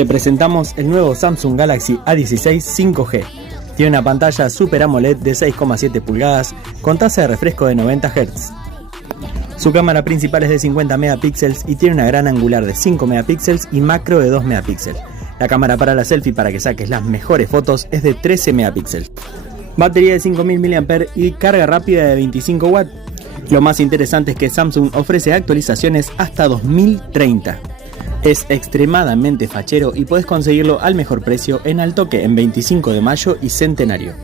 Te presentamos el nuevo Samsung Galaxy A16 5G. Tiene una pantalla Super AMOLED de 6,7 pulgadas con tasa de refresco de 90 Hz. Su cámara principal es de 50 megapíxeles y tiene una gran angular de 5 megapíxeles y macro de 2 megapíxeles. La cámara para la selfie para que saques las mejores fotos es de 13 megapíxeles. Batería de 5000 mAh y carga rápida de 25 watts. Lo más interesante es que Samsung ofrece actualizaciones hasta 2030. Es extremadamente fachero y puedes conseguirlo al mejor precio en Altoque en 25 de mayo y Centenario.